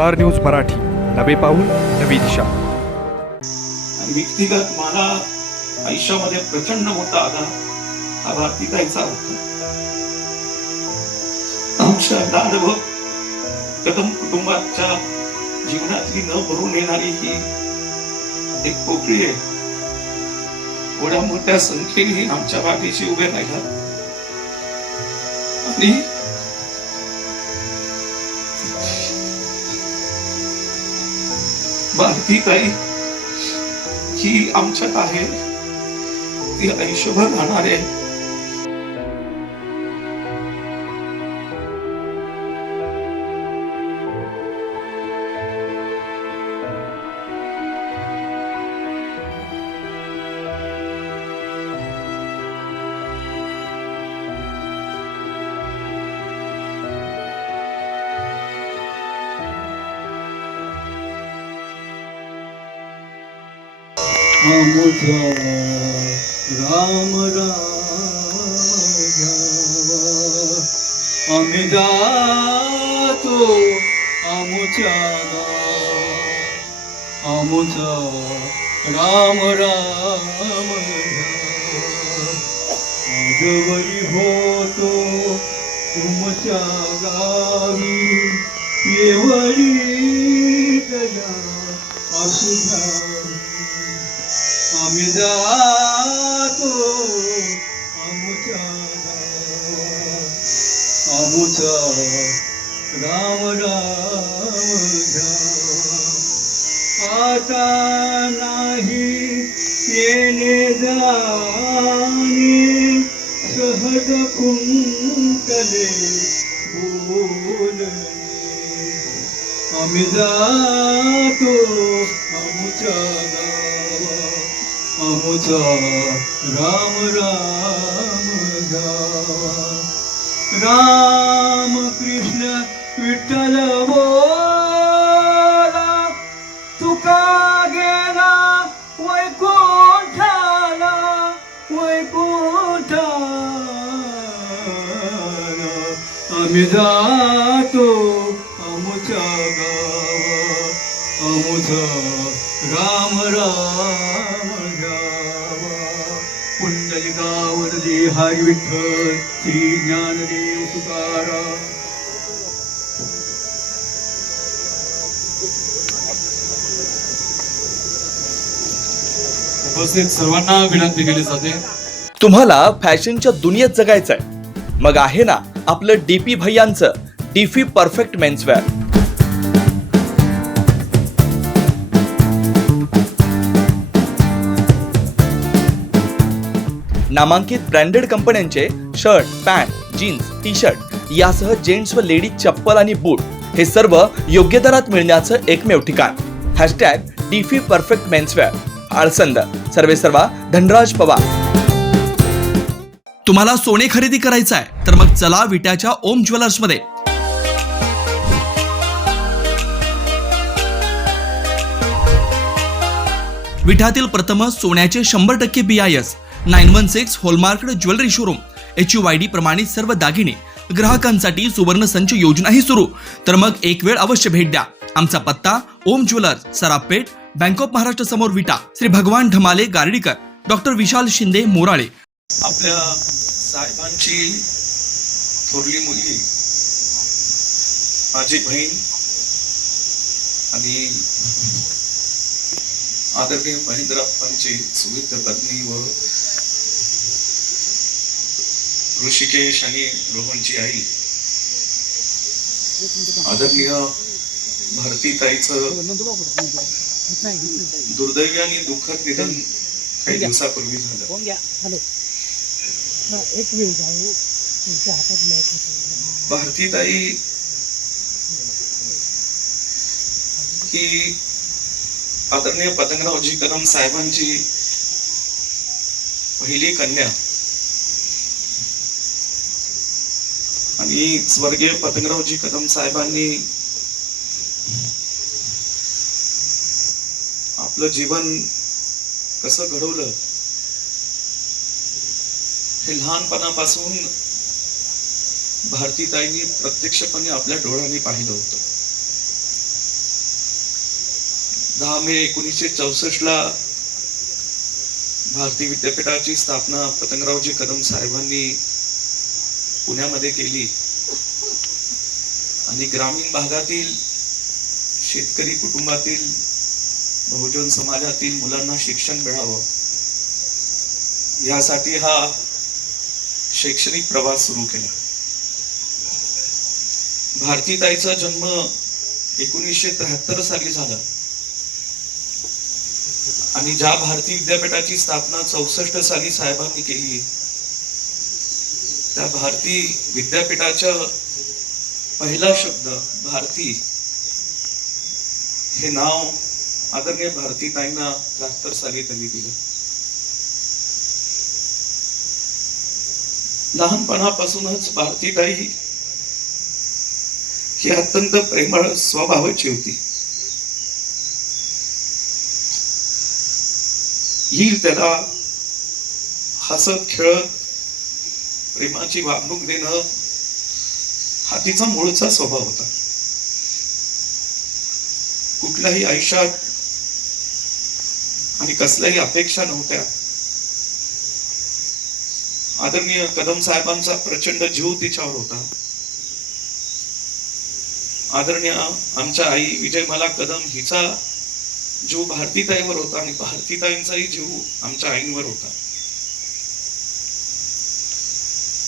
Star news Marathi. नवे पाऊल नवी दिशा. व्यक्तिगत मला आयुष्यामध्ये प्रचंड मोठा आधार हा भारतीताईचा होता. आमच्या दानव कदम कुटुंबाच्या जीवनातली न भरून येणारी ही एक पोकळी आहे. एवढ्या मोठ्या संख्येने आमच्या पाठीशी उभे राहिला. आणि भारतीताई ही आमच्यात आहे ती आयुष्यभर राहणार आहे आमुचा राम राम। घ्यावा आम्ही जातो आमुच्या आमुचा राम राम। आजवरी होतो तुमच्या गावी येवळी दया असू जातो आमुच्या आमुचा राम राम आता नाही येणे जाणे सहज कुंतले बोल आम्ही जातो आमुच्या राम राम गावा राम कृष्ण विठ्ठल बोला तुका गेला वैकुंठाला वैकुंठाला. आम्ही जा पुंडलिकावरली हरी विठ्ठल श्री ज्ञानदेव तुकाराम. उपस्थित सर्वांना विनंती केली जाते. तुम्हाला फॅशनच्या दुनियेत जगायचंय. मग आहे ना आपलं डीपी भैयांचं डीफी परफेक्ट मेन्सवेअर नामांकित ब्रँडेड कंपन्यांचे shirt pant jeans T shirt यासह जेंट्स व लेडीज चप्पल आणि बूट हे सर्व योग्य दरात मिळण्याचं एकमेव ठिकाण. Hashtag DP perfect menswear. Alsand. सर्वे सर्वा धनराज पवार. तुम्हाला सोने खरेदी करायचं आहे तर मग चला विट्याच्या ओम ज्वेलर्समध्ये विठातील प्रथम सोन्याचे शंभर टक्के B I S nine one six hallmark jewellery showroom. H U Y D प्रमाणित सर्व दागिने. ग्राहकांसाठी सुवर्ण संच योजनाही सुरू. तर मग एक वेळ अवश्य भेट द्या. आमचा पत्ता Om jewellers Sarapeth bank of Maharashtra समोर विटा. श्री भगवान ढमाले गार्डीकर. डॉक्टर विशाल शिंदे मोराळे. आपल्या साहेबांची थोरली मुलगी माझी बहीण आणि आदरणीय महेंद्रप्पांची सुविध पत्नी व ऋषिकेश आणि रोहनची आई. आदरणीय भारतीताईचं दुर्दैवी आणि दुःखद निधन काही दिवसापूर्वी झालं. होतं. भारतीताई ही आदरणीय पतंगरावजी कदम साहेबांची पहिली कन्या आणि स्वर्गीय पतंगरावजी कदम साहेबांनी आपलं जीवन कसं घडवलं हे लहानपणापासून भारतीताईंनी प्रत्यक्षपणे आपल्या डोळ्यांनी पाहिलं होतं. दहा मे एकोणीसशे चौसष्ट ला भारती विद्यापीठाची स्थापना पतंगरावजी कदम साहेबांनी पुण्यामध्ये केली. आणि ग्रामीण भागातील शेतकरी कुटुंबातील बहुजन समाजातील मुलांना शिक्षण मिळावं. यासाठी हा शैक्षणिक प्रवास सुरू केला. भारतीताईचा जन्म एकोणीसशे त्र्याहत्तर साली झाला. आणि ज्या भारतीय विद्यापीठाची स्थापना चौसष्ट साली साहेबांनी केली त्या भारती विद्यापीठाच्या पहिला शब्द भारती हे नाव आदरणीय भारतीताईंना त्र्याहत्तर साली त्यांनी दिलं. लहानपणापासूनच भारतीताई ही अत्यंत प्रेमळ स्वभावाची होती. येईल त्याला हसत खेळत प्रेमाची वागणूक देणं हा तिचा मूळचा स्वभाव होता. कुठल्याही आयुष्यात आणि कसल्याही अपेक्षा नव्हत्या. आदरणीय कदम साहेबांचा प्रचंड जीव तिच्यावर होता. आदरणीय आमच्या आई विजयमाला कदम हिचा जीव भारतीताईवर होता आणि भारतीताईंचाही जीव आमच्या आईंवर होता.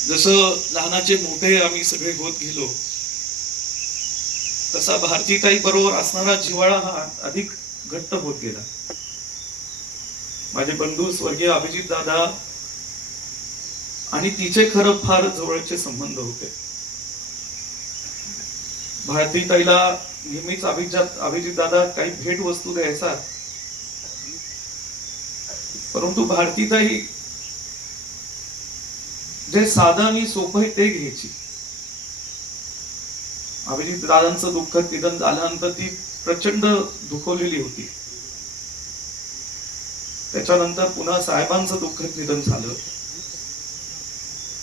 जसं लहानाचे मोठे आम्ही सगळे होत गेलो तसा भारतीताई बरोबर असणारा जिव्हाळा हा अधिक घट्ट होत गेला. माझे बंधू स्वर्गीय अभिजित दादा आणि तिचे खरं फार जवळचे संबंध होते. भारतीताईला नेहमीच अभिजात अभिजित दादा काही भेट वस्तू द्यायचा. परंतु भारतीताई जे साधं आणि सोपं आहे ते घ्यायची. अभिजित दादांचं दुःख निधन झाल्यानंतर ती प्रचंड दुखवलेली होती. त्याच्यानंतर पुन्हा साहेबांचं दुःख निधन झालं.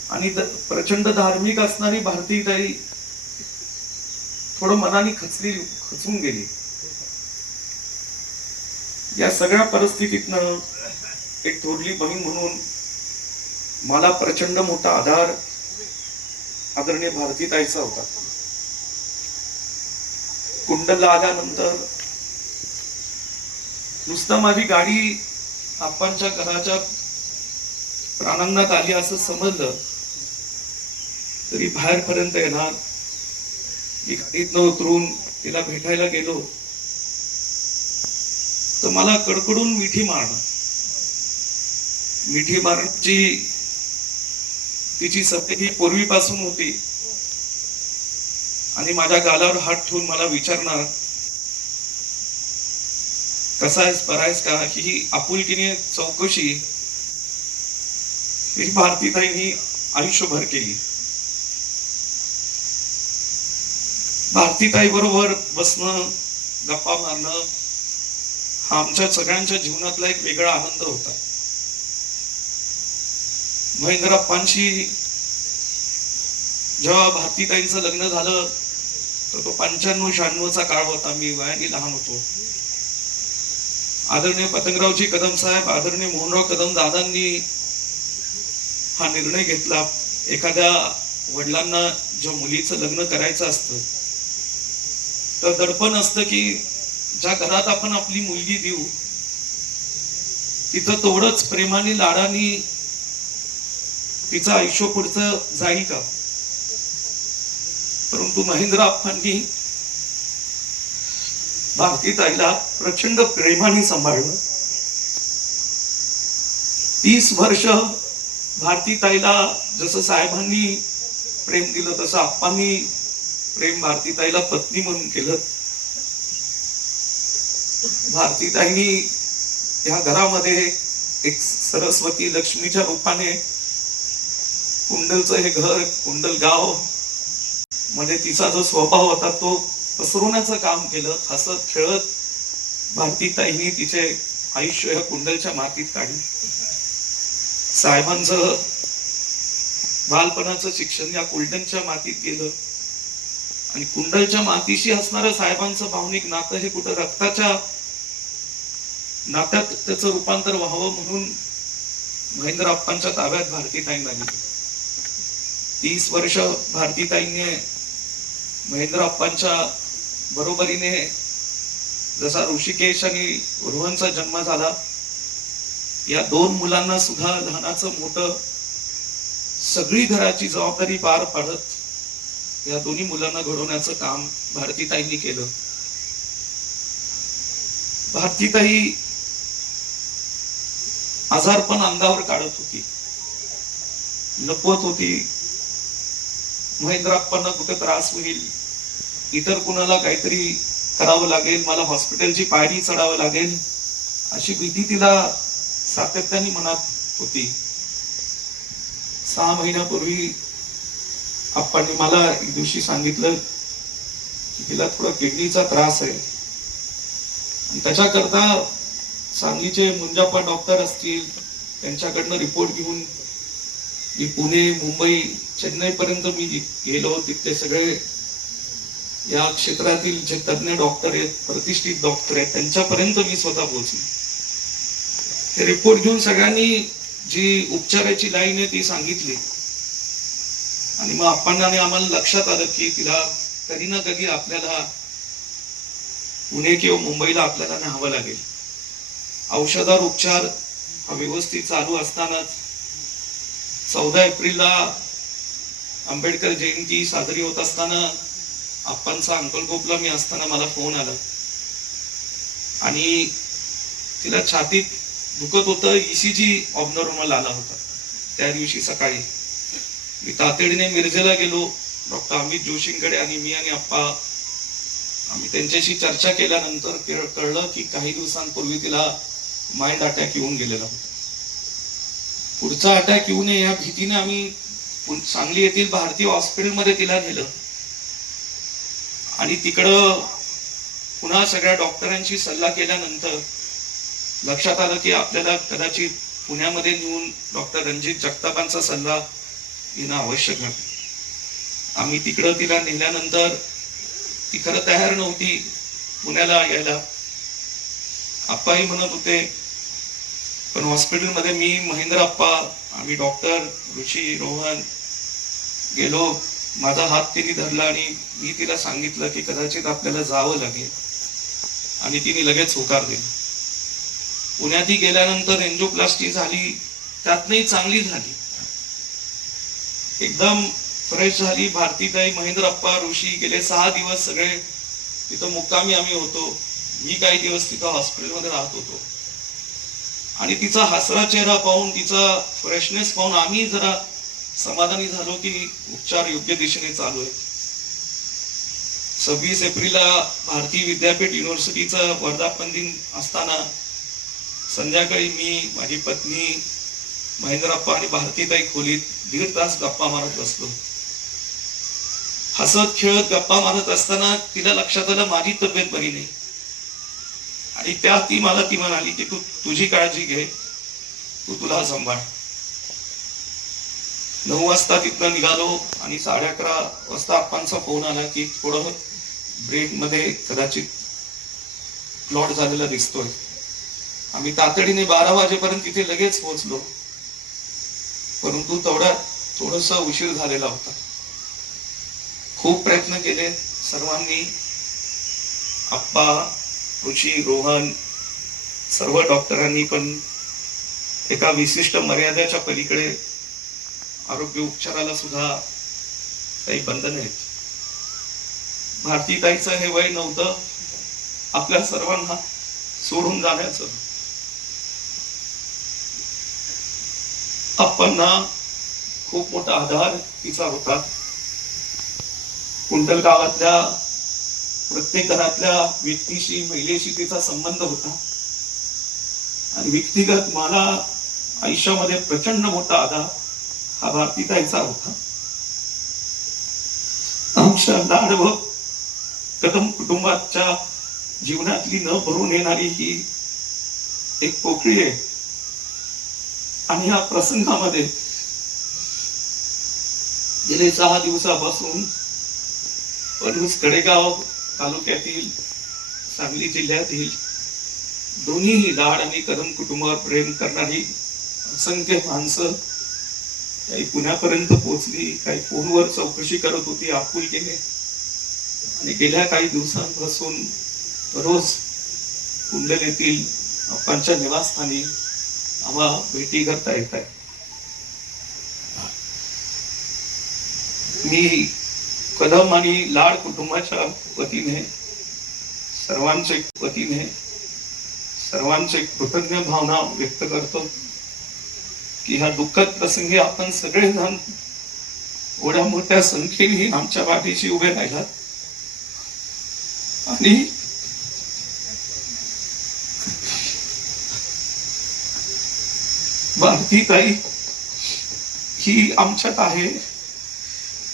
आणि प्रचंड धार्मिक असणारी भारतीताई थोडं मनाने खचली खचून गेली. या सगळ्या परिस्थितीतनं एक थोरली बहीण म्हणून मला प्रचंड मोठा आधार आदरणीय भारतीताईचा होता. कुंडलला आल्यानंतर नुसतं माझी गाडी आप्पांच्या घराच्या प्राणांगणात आली असं समजलं तरी बाहेरपर्यंत येणार. मी गाडीतनं उतरून तिला भेटायला गेलो. तर मला कडकडून मिठी मारणं. मिठी मारण्याची तिची सवय ही पूर्वीपासून होती. आणि माझ्या गालावर हात ठेवून मला विचारणार कसा आहेस बरा आहेस का? ही आपुलकीने चौकशी ही भारतीताईंनी आयुष्यभर केली. भारतीताई बरोबर बसणं गप्पा मारणं हा आमच्या सगळ्यांच्या जीवनातला एक वेगळा आनंद होता. महेंद्रप्पांशी जेव्हा भारतीताईंचं लग्न झालं तर तो पंच्याण्णव शहाण्णवचा काळ होता. मी वयाने लहान होतो. आदरणीय पतंगरावजी कदम साहेब आदरणीय मोहनराव कदम दादांनी हा निर्णय घेतला. एखाद्या वडिलांना ज्या मुलीचं लग्न करायचं असतं तर दडपण असतं की ज्या घरात आपण आपली मुलगी देऊ तिथं तेवढंच प्रेमाने लाडानी तिचं आयुष्य पुढचं जाईल का? परंतु महेंद्र आप्पांनी भारतीताईला प्रचंड प्रेमाने सांभाळलं. तीस वर्ष भारतीताईला जसं साहेबांनी प्रेम दिलं तसं आप्पांनी प्रेम भारतीताईला पत्नी म्हणून केलं. भारतीताईनी या घरामध्ये एक सरस्वती लक्ष्मीच्या रूपाने कुंडलचं हे घर कुंडल गावमध्ये तिचा जो स्वभाव होता तो पसरवण्याचं काम केलं हसत खेळत भारतीताईनी तिचे आयुष्य या कुंडलच्या मातीत काढलं. साहेबांचं बालपणाचं शिक्षण या कुंडलच्या मातीत गेलं. आणि कुंडलच्या मातीशी असणारं साहेबांचं भावनिक नातं हे कुठं रक्ताच्या नात्यात त्याचं रूपांतर व्हावं म्हणून महेंद्र आप्पांच्या ताब्यात भारतीताईंना गेलं तीस वर्ष भारतीताईंनी महेंद्र अप्पांच्या बरोबरीने जसा ऋषिकेश आणि रोहनचा जन्म झाला या दोन मुलांना सुद्धा लहानाचं मोठं सगळी घराची जबाबदारी पार पाडत या दोन्ही मुलांना घडवण्याचं काम भारतीताईंनी केलं. भारतीताई आजारपण अंगावर काढत होती लपवत होती महेंद्राप्पांना कुठे त्रास होईल? इतर कुणाला काहीतरी करावं लागेल? मला हॉस्पिटलची पायरी चढावं लागेल? अशी भीती तिला सातत्याने मनात होती. सहा महिन्यापूर्वी आप्पांनी मला एक दिवशी सांगितलं की तिला थोडा किडनीचा त्रास आहे. आणि त्याच्याकरता सांगलीचे मुंजाप्पा डॉक्टर असतील त्यांच्याकडनं रिपोर्ट घेऊन की पुणे मुंबई चेन्नई पर्यंत मी गेलो तिथले सगळे या क्षेत्रातील जे तज्ञ डॉक्टर आहेत प्रतिष्ठित डॉक्टर आहेत त्यांच्यापर्यंत मी स्वतः पोहोचलो. ते रिपोर्ट घेऊन सगळ्यांनी जी उपचाराची लाईन आहे ती सांगितली. आणि मग आपण आणि आम्हाला लक्षात आलं की तिला कधी ना कधी आपल्याला पुणे किंवा मुंबईला आपल्याला न्यावं लागेल. औषधावर उपचार हा व्यवस्थित चालू असतानाच चौदा एप्रिलला आंबेडकर जयंती साजरी होत असताना आप्पांचा अंकलकोपला मी असताना मला फोन आला. आणि तिला छातीत दुखत होतं ईसीजी ऑबनॉर्मल आला होता. त्या दिवशी सकाळी मी तातडीने मिरजेला गेलो. डॉक्टर अमित जोशींकडे आणि मी आणि आप्पा आम्ही त्यांच्याशी चर्चा केल्यानंतर कळलं की काही दिवसांपूर्वी तिला माइंड अटॅक येऊन गेलेला होता. पुढचा अटॅक येऊ नये या भीतीने आम्ही सांगली येथील भारतीय हॉस्पिटलमध्ये तिला नेलं. आणि तिकडं पुन्हा सगळ्या डॉक्टरांशी सल्ला केल्यानंतर लक्षात आलं की आपल्याला कदाचित पुण्यामध्ये नेऊन डॉक्टर रणजित जगतापांचा सल्ला घेणं आवश्यक आहे आम्ही तिकडं तिला नेल्यानंतर ती खरं तयार नव्हती पुण्याला यायला. आप्पाही म्हणत होते पण हॉस्पिटलमध्ये मी महेंद्र आप्पा आम्ही डॉक्टर ऋषी रोहन गेलो. माझा हात तिने धरला आणि मी तिला सांगितलं की कदाचित आपल्याला जावं लागेल. आणि तिने लगेच होकार दिली. पुण्यातही गेल्यानंतर एन्जिओप्लास्टी झाली त्यातनंही चांगली झाली. एकदम फ्रेश झाली. भारतीताई महेंद्र अप्पा ऋषी गेले सहा दिवस सगळे. तिथं मुक्कामी आम्ही होतो. मी काही दिवस तिथं हॉस्पिटलमध्ये राहत होतो. आणि तिचा हसरा चेहरा पाहून तिचा फ्रेशनेस पाहून आम्ही जरा समाधानी झालो की उपचार योग्य दिशेने चालू आहे. सव्वीस एप्रिलला भारतीय विद्यापीठ युनिव्हर्सिटीचा वर्धापन दिन असताना संध्याकाळी मी माझी पत्नी महेंद्रप्पा आणि भारतीताई खोलीत दीड तास गप्पा मारत बसलो. हसत खेळत गप्पा मारत असताना तिला लक्षात आलं माझी तब्येत बरी नाही. आणि त्या ती मला ती म्हणाली की तू तुझी काळजी घे. तू तुला सांभाळ. नऊ वाजता तिथनं निघालो आणि साडे अकरा वाजता आप्पांचा फोन आला की थोडं ब्रेन मध्ये कदाचित प्लॉट झालेला दिसतोय. आम्ही तातडीने बारा वाजेपर्यंत तिथे लगेच पोहोचलो. परंतु तेवढा थोडस उशीर झालेला होता. खूप प्रयत्न केले. सर्वांनी आप्पा ऋषी रोहन सर्व डॉक्टरांनी पण एका विशिष्ट मर्यादेच्या पलीकडे आरोग्य उपचाराला सुद्धा काही बंधन आहेत. भारतीताईचं हे वय नव्हतं. आपल्या सर्वांना सोडून जाण्याचं. आप्पांना खूप मोठा आधार तिचा होता. कुंटल गावातल्या प्रत्येक घरातल्या व्यक्तीशी महिलेशी तिचा संबंध होता. आणि व्यक्तिगत मला आयुष्यामध्ये प्रचंड मोठा आधार हा भारतीताईचा होता. आमच्या लाडव कदम कुटुंबाच्या जीवनातली न भरून येणारी ही एक पोकळी आहे. आणि या प्रसंगामध्ये गेले सहा दिवसापासून पलूस कडेगाव तालुक्यातील सांगली जिल्ह्यातील दोन्हीही लाड आणि करण कुटुंबावर प्रेम करणारी असंख्य माणसं काही पुण्यापर्यंत पोहोचली काही फोनवर चौकशी करत होती आपुलकीने. आणि गेल्या काही दिवसांपासून रोज कुंडलीतील अप्पांच्या निवासस्थानी आम्हा भेटी करता येत आहे मी कदम आणि लाड कुटुंबाच्या वतीने सर्वांचे वतीने सर्वांचे कृतज्ञ भावना व्यक्त करतो की ह्या दुःखद प्रसंगी आपण सगळेजण एवढ्या मोठ्या संख्येने आमच्या पाठीशी उभे राहिलात. आणि भारती ताई ही आमच्यात आहे.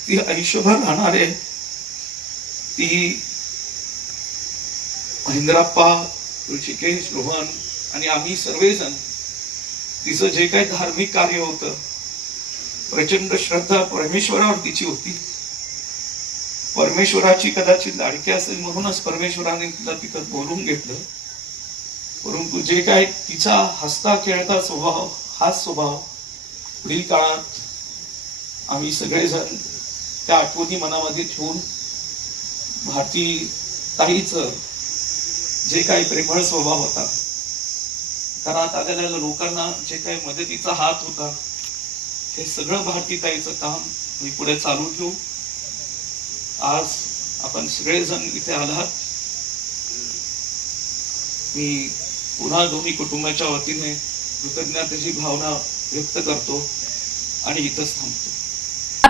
ती आयुष्यभर राहणार आहे ती महेंद्राप्पा ऋषिकेश रोहन आणि आम्ही सर्वजण तिचं जे काही धार्मिक कार्य होतं प्रचंड श्रद्धा परमेश्वरावर तिची होती. परमेश्वराची कदाचित लाडकी असेल म्हणूनच परमेश्वराने तिला तिथं बोलून घेतलं. परंतु जे काय तिचा हसता खेळता स्वभाव हाच स्वभाव पुढील काळात आम्ही सगळेजण त्या आठवणी मनामध्ये ठेवून भारती ताईचं जे काही प्रेमळ स्वभाव होता घरात आलेल्या लोकांना जे काही मदतीचा हात होता हे सगळं भारतीताईचं काम मी पुढे चालू ठेवू. आज आपण सगळेजण इथे आलात. मी पुन्हा दोन्ही कुटुंबाच्या वतीने कृतज्ञतेची भावना व्यक्त करतो आणि इथंच थांबतो.